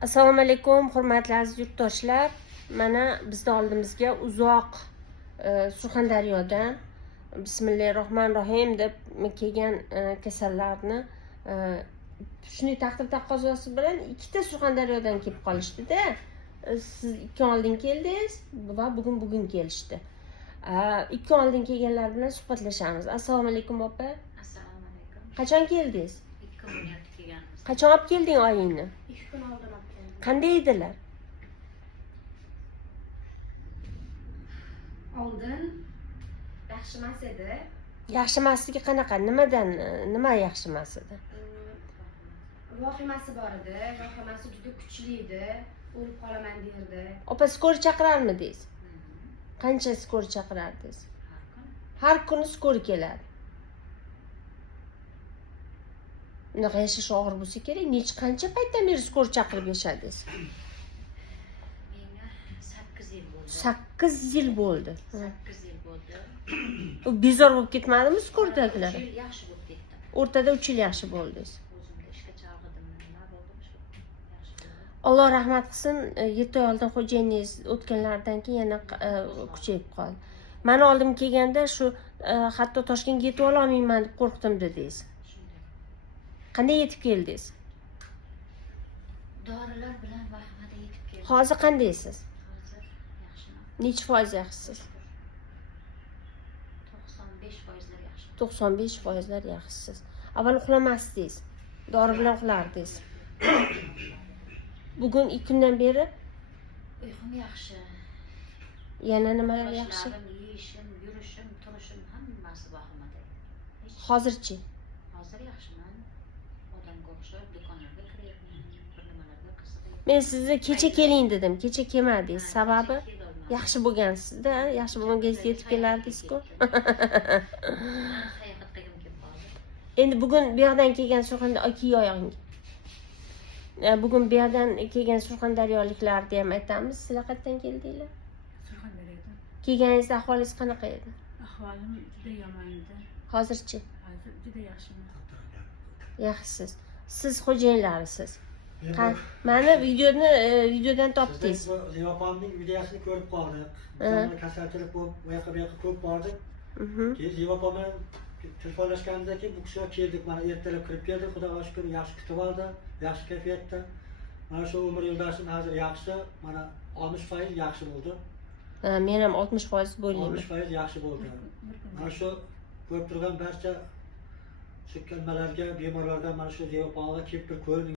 Assalomu alaykum, hurmatli aziz yurtdoshlar. Mana bizni oldimizga uzoq Surxondaryodan Bismillahirrohmanirrohim deb kelgan kasallarni shunday taqdir taqozosi bilan ikkita Surxondaryodan kelib qolishdi-da. Siz ikki oldin keldingiz va bugun kelishdi. Ikki oldin kelganlar bilan suhbatlashamiz. Assalomu alaykum opa. Assalomu alaykum. Qachon keldingiz? 2 kun o'tib kelganmiz. Qachon olib kelding oyingni? 2 kun oldin olib keldim. Qanday edilar? Oldin yaxshi emas edi. Yaxshi emasligi qanaqa? Nima yaxshi emas edi? Vahimasi bor edi. Vahimasi juda kuchli edi. O'lib qolaman derdi. Opa, skor chaqirarmidingiz? Qancha skor chaqirardingiz? Har kuni skor keladi. Bunaqa yashash og'ir bo'lsa kerak. Qancha paytdan beri skor chaqirib yashadingiz? Menga 8 yil bo'ldi. 8 yil bo'ldi. 8 yil bo'ldi. U bezor bo'lib ketmadimi skordagilar? 3 yil yaxshi bo'lib ketdi. O'rtada 3 yil yaxshi bo'ldingiz. O'zimda ishga chalg'idim. Nima bo'ldim shu? Yaxshi bo'ldi. Alloh rahmat qilsin, 7 oy oldin xo'jayiningiz o'tganlaridan keyin yana kuchayib qoldi. Meni oldim kelganda shu hatto Toshkentga yetib olmayman deb qo'rqdim dedingiz. Shunday. Qanday yetib keldingiz? Dorilar bilan vahimada yetib keldim. Hozir qandaysiz? Hozir yaxshiman. Necha foiz yaxshisiz? 95% yaxshi. 95% yaxshisiz. Avval uxlamasdingiz. Dori bilan uxlardingiz. Bugun 2 kundan beri Uyqum yaxshi. yana nimalar yaxshi? Boshlarim, yeyishim, yurishim, turishim hammasi vahimada. Hozirchi? Hozir yaxshiman. Odamga o'xshab do'konlarga kiryapman. Bir nimalarga qiziqib. Men sizni kecha keling dedim. Kecha kelmadingiz. Sababi yaxshi bo'lgansizda, yaxshi bo'lganingizda yetib kelardingiz-ku. Sayohat qilgim kelib qoldi. Endi bugun bu yoqdan kelgan oyog'ingga. Bugun bu yoqdan kelgan surxondaryoliklarni ham aytamiz. Sizlar qayerdan keldinglar? Surxondaryodan. Kelganingizda ahvolingiz qanaqa edi? Ahvolim juda yomon edi. Hozirchi? Hozir juda yaxshiman. Yaxshisiz. Siz xo'jayinlarisiz. Mani videodan topdingiz. Siz Ziyo opamning videosini ko'rib qoldik. Biz kasalchilik bo'lib, bu yoqqa ko'p bordik. Keyin Ziyo opam bilan telefonlashgandan keyin bu kishiga keldik. Mana ertalab kirib keldik. Xudoga shukr, yaxshi kutib oldi, yaxshi kayfiyatda. Mana shu umr yo'ldoshim hozir yaxshi. Mana 60% yaxshi bo'ldi. Men ham 60% bo'layman. 60% yaxshi bo'ldi. Mana shu ko'rib turgan barcha nimalarga, bemorlarga mana shu Ziyo opaga kelib turib ko'ring.